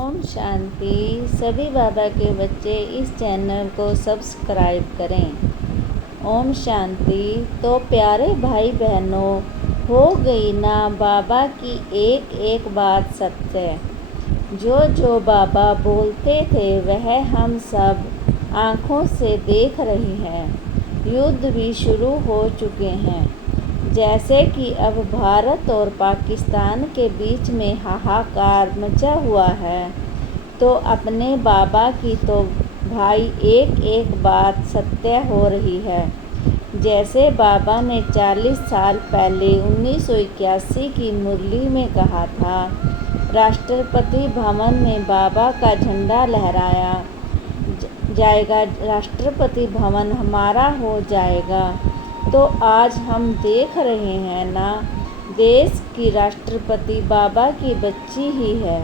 ओम शांति। सभी बाबा के बच्चे इस चैनल को सब्सक्राइब करें। ओम शांति। तो प्यारे भाई बहनों, हो गई ना बाबा की एक एक बात सत्य। जो जो बाबा बोलते थे वह हम सब आँखों से देख रहे हैं। युद्ध भी शुरू हो चुके हैं। जैसे कि अब भारत और पाकिस्तान के बीच में हाहाकार मचा हुआ है, तो अपने बाबा की तो भाई एक एक बात सत्य हो रही है। जैसे बाबा ने 40 साल पहले 1981 की मुरली में कहा था, राष्ट्रपति भवन में बाबा का झंडा लहराया जाएगा, राष्ट्रपति भवन हमारा हो जाएगा। तो आज हम देख रहे हैं ना, देश की राष्ट्रपति बाबा की बच्ची ही है।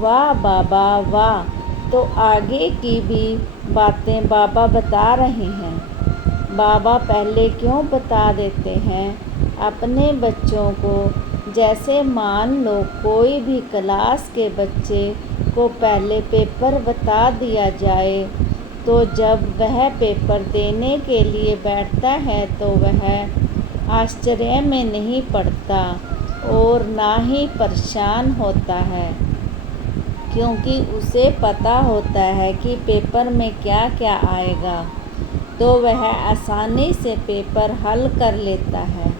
वाह बाबा वाह। तो आगे की भी बातें बाबा बता रहे हैं। बाबा पहले क्यों बता देते हैं अपने बच्चों को। जैसे मान लो कोई भी क्लास के बच्चे को पहले पेपर बता दिया जाए, तो जब वह पेपर देने के लिए बैठता है तो वह आश्चर्य में नहीं पड़ता और ना ही परेशान होता है, क्योंकि उसे पता होता है कि पेपर में क्या क्या आएगा। तो वह आसानी से पेपर हल कर लेता है।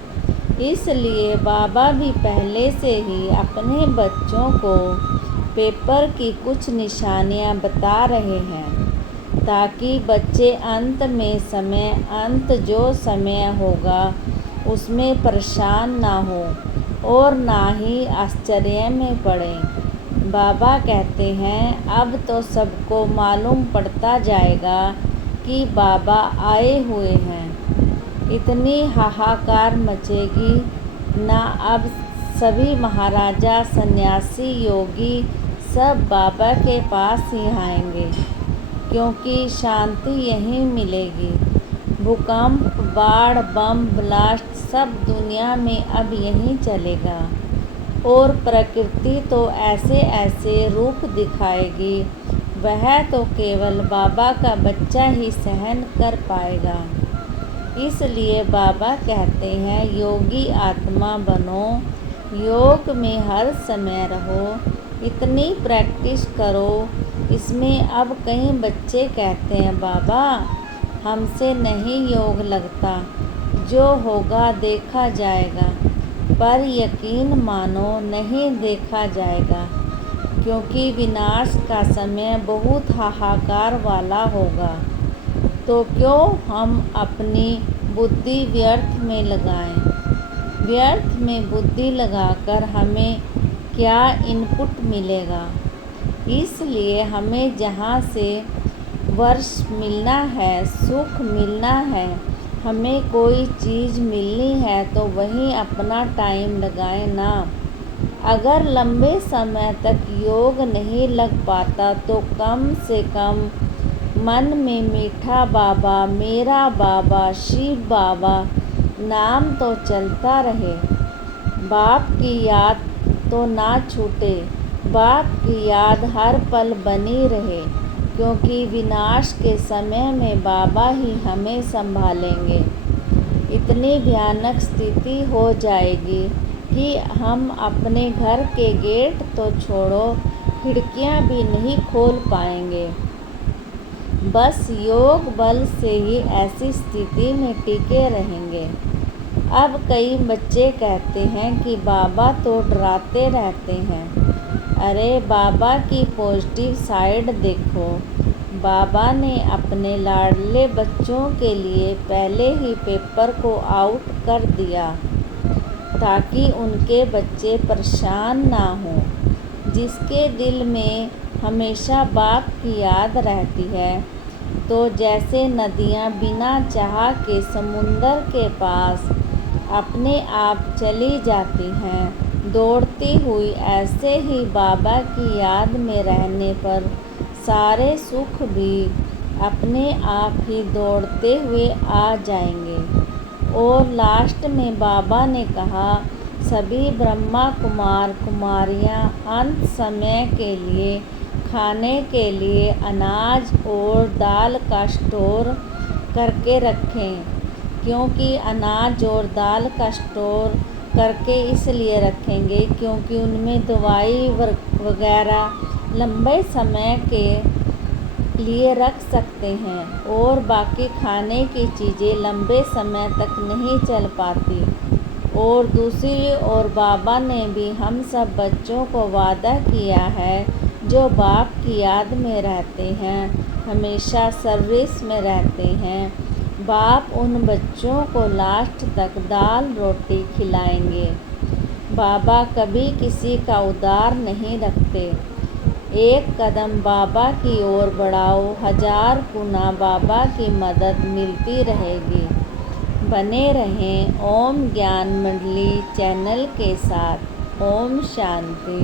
इसलिए बाबा भी पहले से ही अपने बच्चों को पेपर की कुछ निशानियां बता रहे हैं, ताकि बच्चे अंत जो समय होगा उसमें परेशान ना हो और ना ही आश्चर्य में पड़े। बाबा कहते हैं अब तो सबको मालूम पड़ता जाएगा कि बाबा आए हुए हैं। इतनी हाहाकार मचेगी ना, अब सभी महाराजा, सन्यासी, योगी सब बाबा के पास ही आएंगे, क्योंकि शांति यहीं मिलेगी। भूकंप, बाढ़, बम ब्लास्ट सब दुनिया में अब यहीं चलेगा और प्रकृति तो ऐसे ऐसे रूप दिखाएगी, वह तो केवल बाबा का बच्चा ही सहन कर पाएगा। इसलिए बाबा कहते हैं योगी आत्मा बनो, योग में हर समय रहो, इतनी प्रैक्टिस करो। इसमें अब कई बच्चे कहते हैं बाबा हमसे नहीं योग लगता, जो होगा देखा जाएगा। पर यकीन मानो नहीं देखा जाएगा, क्योंकि विनाश का समय बहुत हाहाकार वाला होगा। तो क्यों हम अपनी बुद्धि व्यर्थ में लगाएं। व्यर्थ में बुद्धि लगाकर हमें क्या इनपुट मिलेगा। इसलिए हमें जहाँ से वर्ष मिलना है, सुख मिलना है, हमें कोई चीज़ मिलनी है, तो वहीं अपना टाइम लगाएं ना। अगर लंबे समय तक योग नहीं लग पाता तो कम से कम मन में मीठा बाबा, मेरा बाबा, शिव बाबा नाम तो चलता रहे। बाप की याद तो ना छूटे, बाप की याद हर पल बनी रहे, क्योंकि विनाश के समय में बाबा ही हमें संभालेंगे। इतनी भयानक स्थिति हो जाएगी कि हम अपने घर के गेट तो छोड़ो, खिड़कियां भी नहीं खोल पाएंगे। बस योग बल से ही ऐसी स्थिति में टिके रहेंगे। अब कई बच्चे कहते हैं कि बाबा तो डराते रहते हैं। अरे बाबा की पॉजिटिव साइड देखो। बाबा ने अपने लाडले बच्चों के लिए पहले ही पेपर को आउट कर दिया, ताकि उनके बच्चे परेशान ना हों। जिसके दिल में हमेशा बाप की याद रहती है, तो जैसे नदियाँ बिना चाह के समुंदर के पास अपने आप चली जाती हैं दौड़ती हुई, ऐसे ही बाबा की याद में रहने पर सारे सुख भी अपने आप ही दौड़ते हुए आ जाएंगे। और लास्ट में बाबा ने कहा सभी ब्रह्मा कुमार कुमारियाँ अंत समय के लिए खाने के लिए अनाज और दाल का स्टोर करके रखें, क्योंकि अनाज और दाल का स्टोर करके इसलिए रखेंगे क्योंकि उनमें दवाई वगैरह लंबे समय के लिए रख सकते हैं और बाकी खाने की चीज़ें लंबे समय तक नहीं चल पाती। और दूसरी ओर बाबा ने भी हम सब बच्चों को वादा किया है जो बाप की याद में रहते हैं, हमेशा सर्विस में रहते हैं, बाप उन बच्चों को लास्ट तक दाल रोटी खिलाएंगे। बाबा कभी किसी का उधार नहीं रखते। एक कदम बाबा की ओर बढ़ाओ, 1000 गुना बाबा की मदद मिलती रहेगी। बने रहें ओम ज्ञान मंडली चैनल के साथ। ओम शांति।